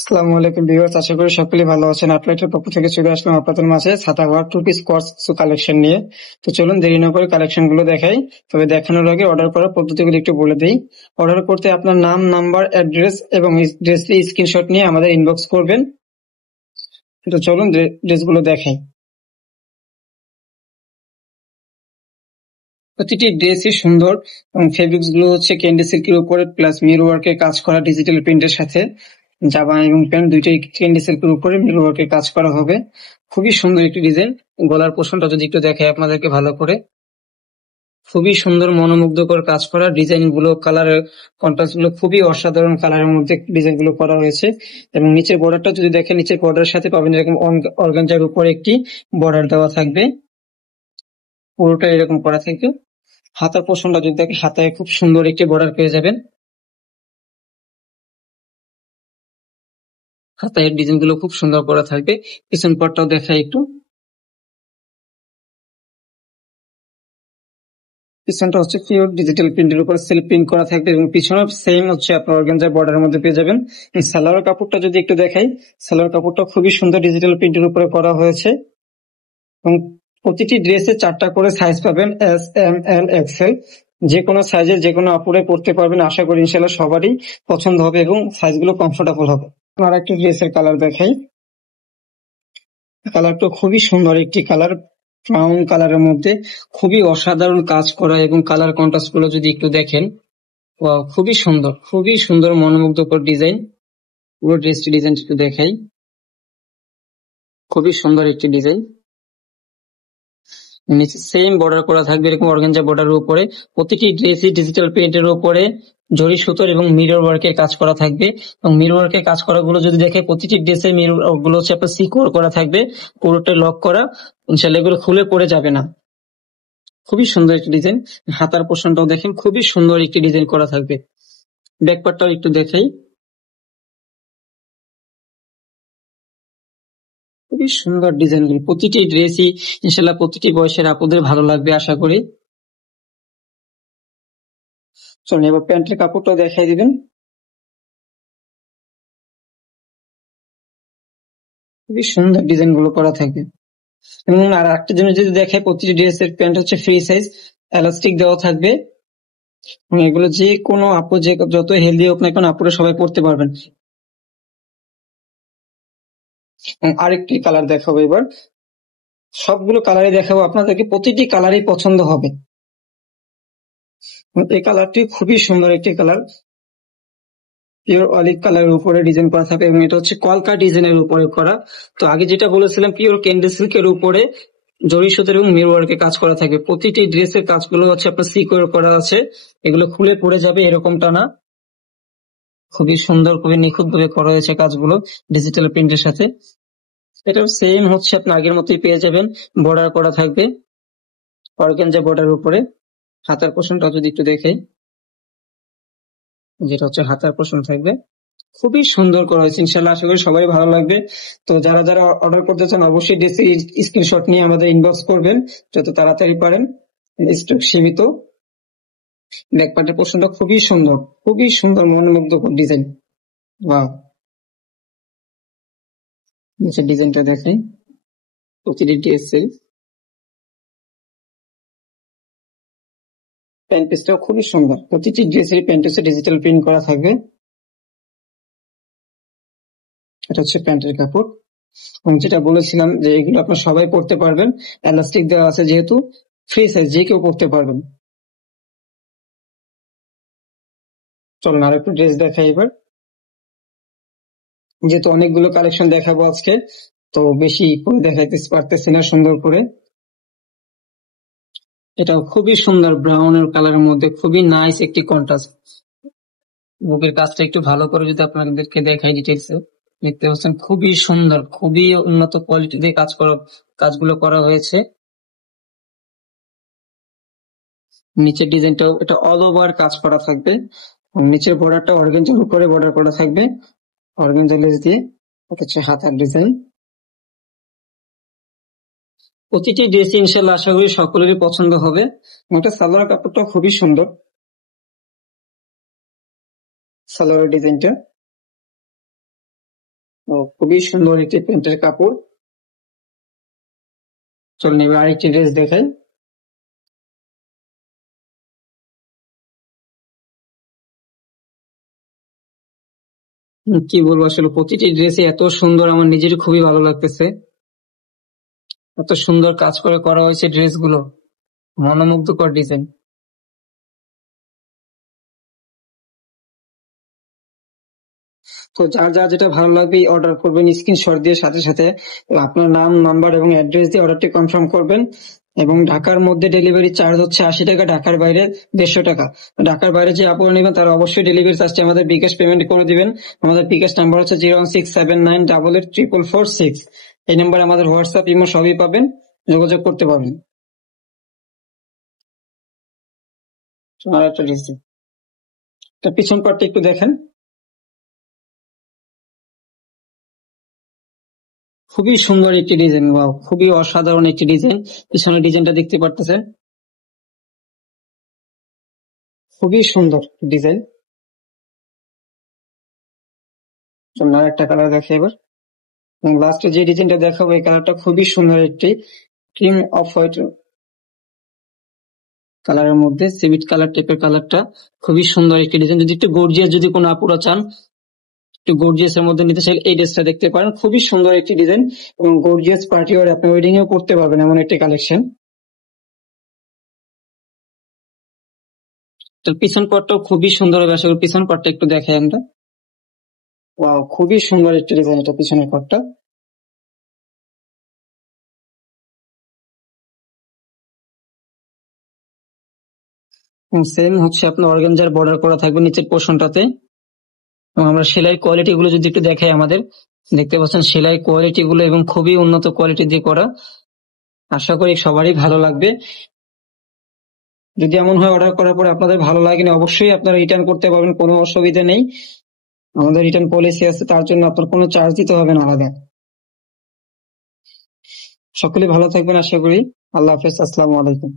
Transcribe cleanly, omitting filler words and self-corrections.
আসসালামু আলাইকুম ভিউয়ার্স, আশা করি সকলেই ভালো আছেন। আপডেটের পক্ষ থেকে চলে আসলাম আপনাদের মাঝে ছাতা ওয়ার টু পিস কোর্স কালেকশন নিয়ে। তো চলুন দেরি না করে কালেকশন গুলো দেখাই। তবে দেখানোর আগে অর্ডার করার পদ্ধতিগুলো একটু বলে দিই। অর্ডার করতে আপনার নাম, নাম্বার, অ্যাড্রেস এবং ড্রেসের স্ক্রিনশট নিয়ে আমাদের ইনবক্স করবেন। তো চলুন ড্রেসগুলো দেখাই। প্রতিটি ড্রেসই সুন্দর এবং ফেব্রিক্স গুলো হচ্ছে ক্যান্ডি সিল্কের উপরে প্লাস মিরর ওয়ার্কের কাজ করা ডিজিটাল প্রিন্টের সাথে। জামা এবং প্যান্ট দুইটাই ক্যান্ডি সিল্কের উপরে মিরর ওয়ার্কের কাজ করা হবে। খুবই সুন্দর একটি ডিজাইন। গলার পোর্শনটা যদি একটু দেখাই আপনাদেরকে ভালো করে, খুবই সুন্দর মনোমুগ্ধকর কাজ করা ডিজাইন গুলো, কালারের কন্ট্রাস্ট গুলো খুবই অসাধারণ কালারের মধ্যে ডিজাইন গুলো করা হয়েছে। এবং নিচের বর্ডারটা যদি দেখেন, নিচের বর্ডারের সাথে পাবেন এরকম অর্গানজার উপরে একটি বর্ডার দেওয়া থাকবে, পুরোটা এরকম করা থাকবে। হাতার পোর্শনটা যদি দেখেন, হাতায় খুব সুন্দর একটি বর্ডার পেয়ে যাবেন। হাতায় ডিজাইন গুলো খুব সুন্দর করা থাকবে। পিছন পাটটাও দেখাই একটু। পিছনটা হচ্ছে পিওর ডিজিটাল প্রিন্টের উপর সেলফ প্রিন্ট করা থাকবে এবং পিছনেও সেম হচ্ছে আপনার অর্গানজার বর্ডারের মধ্যে পেয়ে যাবেন। সালোয়ার কাপড়টা যদি একটু দেখাই, সালোয়ার কাপড়টা খুবই সুন্দর ডিজিটাল প্রিন্টের উপরে করা হয়েছে এবং প্রতিটি ড্রেসে 4টা করে সাইজ পাবেন, এস, এম, এল, এক্সেল। যে কোনো সাইজের যে কোনো আপুরে পড়তে পারবেন। আশা করি ইনশাল্লাহ সবারই পছন্দ হবে এবং সাইজগুলো কমফোর্টেবল হবে। আর একটা ড্রেসের কালার দেখাই। কালারটা খুবই সুন্দর একটি কালার, ব্রাউন কালারের মধ্যে খুবই অসাধারণ কাজ করা এবং কালার কন্ট্রাস্ট গুলো যদি একটু দেখেন, ওয়াও, খুবই সুন্দর, খুবই সুন্দর মনোমুগ্ধকর ডিজাইন। পুরো ড্রেসটি ডিজাইন একটু দেখাই। খুবই সুন্দর একটি ডিজাইন। নিচে সেম বর্ডার করা থাকবে এরকম অর্গানজা বর্ডারের উপরে। প্রতিটি ড্রেসই ডিজিটাল প্রিন্টের উপরে জরি সুতোর এবং মিরর ওয়ার্কের কাজ করা থাকবে। এবং মিরর ওয়ার্কের কাজ করা গুলো যদি দেখে, প্রতিটি ড্রেসের মিরর গুলো হচ্ছে আপনার সিকোর করা থাকবে, পুরোটা লক করা। ইনশাল্লাহ এগুলো খুলে পড়ে যাবে না। খুবই সুন্দর একটি ডিজাইন। হাতার পোর্শনটাও দেখেন, খুবই সুন্দর একটি ডিজাইন করা থাকবে। ব্যাক পার্টটাও একটু দেখাই। খুবই সুন্দর ডিজাইন। প্রতিটি ড্রেসই ইনশাল্লাহ প্রতিটি বয়সের আপুদের ভালো লাগবে আশা করি। চলুন এবার প্যান্টের কাপড়টা দেখাই দিবেন। খুবই সুন্দর ডিজাইন গুলো করা থাকবে। এবং আর একটা জিনিস যদি দেখায়, প্রতিটি ড্রেসের প্যান্ট হচ্ছে ফ্রি সাইজ, এলাস্টিক দেওয়া থাকবে। এবং এগুলো যে কোনো আপু, যে যত হেলদি হোক না কেন, আপুরা সবাই পরতে পারবেন। এবং আরেকটি কালার দেখাবো এবার। সবগুলো কালারই দেখাবো আপনাদেরকে, প্রতিটি কালারই পছন্দ হবে। এই কালারটি খুবই সুন্দর একটি কালার, পিওর অলিভ কালারের উপরে ডিজাইন করা থাকবে এবং এটা হচ্ছে কলকা ডিজাইনের উপরে করা। তো আগে যেটা বলেছিলাম, পিওর ক্যান্ডি সিল্কের উপরে জরি সুতার এবং মিরর ওয়ার্কে কাজ করা থাকবে। প্রতিটি ড্রেসের কাজগুলো হচ্ছে আপনার সিকোর করা আছে, এগুলো খুলে পড়ে যাবে এরকমটা না। খুবই সুন্দর, খুবই নিখুঁত ভাবে করা হয়েছে কাজগুলো ডিজিটাল প্রিন্টের সাথে। এটাও সেম হচ্ছে আপনি আগের মতোই পেয়ে যাবেন, বর্ডার করা থাকবে অর্গানজা বর্ডারের উপরে। হাতার পোর্শনটা যদি একটু দেখে, যেটা হচ্ছে হাতার পোর্শন থাকবে, খুবই সুন্দর করা হয়েছে। ইনশাল্লাহ আশা করি সবাই ভালো লাগবে। তো যারা যারা অর্ডার করতে চান, অবশ্যই ড্রেসের স্ক্রিনশট নিয়ে আমাদের ইনবক্স করবেন যত তাড়াতাড়ি পারেন। স্টক সীমিত। ব্যাক পার্টের পোর্শনটা খুবই সুন্দর, খুবই সুন্দর মনোমুগ্ধকর ডিজাইন। ওয়াও, নিচের ডিজাইনটা দেখাই। প্রতিটি ড্রেসের প্যান্ট পিসটাও খুবই সুন্দর। প্রতিটি ড্রেসের প্যান্ট পিসে ডিজিটাল প্রিন্ট করা থাকবে। এটা হচ্ছে প্যান্টের কাপড়। এবং যেটা বলেছিলাম যে এগুলো আপনার সবাই পড়তে পারবেন, এলাস্টিক দেওয়া আছে যেহেতু, ফ্রি সাইজ, যে কেউ পড়তে পারবেন। চলুন আর একটু ড্রেস দেখাই এবার। যেহেতু অনেকগুলো কালেকশন দেখাবো আজকে, তো বেশি করে দেখাইতে পারতেছি না সুন্দর করে। এটাও খুবই সুন্দর, ব্রাউনের কালারের মধ্যে খুবই নাইস একটি কন্ট্রাস্ট। বুকের কাজটা একটু ভালো করে যদি আপনাদেরকে দেখাই ডিটেলস, দেখতে পাচ্ছেন খুবই সুন্দর, খুবই উন্নত কোয়ালিটি দিয়ে কাজগুলো করা হয়েছে। নিচের ডিজাইনটাও এটা অল ওভার কাজ করা থাকবে। নিচের বর্ডারটা অর্গানজার উপরে বর্ডার করা থাকবে অর্গানজা লেস দিয়ে। এটা হচ্ছে হাতার ডিজাইন। প্রতিটি ড্রেস ইনশাল্লাহ আশা করি সকলেরই পছন্দ হবে। এটা সালোয়ার কাপড়টা খুবই সুন্দর, সালোয়ার ডিজাইনটা। খুবই সুন্দর একটি প্রিন্টের কাপড়। চলুন এবার আরেকটি ড্রেস দেখাই। কি বলবো, আসলে প্রতিটি ড্রেসই এত সুন্দর, আমার নিজেরই খুবই ভালো লাগতেছে। এত সুন্দর কাজ করে করা হয়েছে ড্রেসগুলো, মনোমুগ্ধকর ডিজাইন। তো যার যার যেটা ভালো লাগবে অর্ডার করবেন স্ক্রিনশট দিয়ে, সাথে সাথে আপনার নাম, নাম্বার এবং অ্যাড্রেস দিয়ে অর্ডারটি কনফার্ম করবেন। এবং ঢাকার মধ্যে ডেলিভারি চার্জ হচ্ছে 80 টাকা, ঢাকার বাইরে 150 টাকা। ঢাকার বাইরে যে আপনারা নেবেন তারা অবশ্যই ডেলিভারি চার্জটি আমাদের বিকাশ পেমেন্ট করে দিবেন। আমাদের বিকাশ নাম্বার হচ্ছে 01679884446। এই নাম্বারে আমাদের হোয়াটসঅ্যাপ, ইমো সবই পাবেন, যোগাযোগ করতে পারবেন। আর একটা ড্রেস, তার পিছন পার্টটা একটু দেখেন। খুবই সুন্দর একটি ডিজাইন, ওয়াও, খুবই অসাধারণ একটি ডিজাইন। পিছনের ডিজাইনটা দেখতে পারতেছেন, খুবই সুন্দর ডিজাইন। চলুন আর একটা কালার দেখে এবার। লাস্টে যে ডিজাইনটা দেখাবো এই কালারটা খুবই সুন্দর, একটি ক্রিম অফ হোয়াইট কালারের মধ্যে সিভিট কালার টাইপের কালারটা, খুবই সুন্দর একটি ডিজাইন। যদি একটু গর্জিয়াস, যদি কোনো আপুরা চান একটু গর্জিয়াস এর মধ্যে নিতে চাইলে এই ড্রেসটা দেখতে পারেন, খুবই সুন্দর একটি ডিজাইন। এবং গর্জিয়াস পার্টি ওয়ার আপনি ওয়েডিং এও করতে পারবেন এমন একটি কালেকশন। তো পিছন পাটটাও খুবই সুন্দর হবে, আশা করি পিছন পাটটা একটু দেখাই আমরা। ওয়াও, খুবই সুন্দর একটি ডিজাইন এটা পিছনের পাটটা। সেম হচ্ছে আপনার অর্গানজার বর্ডার করা থাকবে নিচের পোর্শনটাতে। এবং আমরা সেলাই কোয়ালিটি গুলো যদি একটু দেখাই, আমাদের দেখতে পাচ্ছেন সেলাই কোয়ালিটি গুলো এবং খুবই উন্নত কোয়ালিটি দিয়ে করা। আশা করি সবারই ভালো লাগবে। যদি এমন হয় অর্ডার করার পরে আপনাদের ভালো লাগেনি, অবশ্যই আপনারা রিটার্ন করতে পারবেন, কোনো অসুবিধা নেই। আমাদের রিটার্ন পলিসি আছে, তার জন্য আপনার কোনো চার্জ দিতে হবে না আলাদা। সকলে ভালো থাকবেন আশা করি। আল্লাহ হাফেজ, আসসালামু আলাইকুম।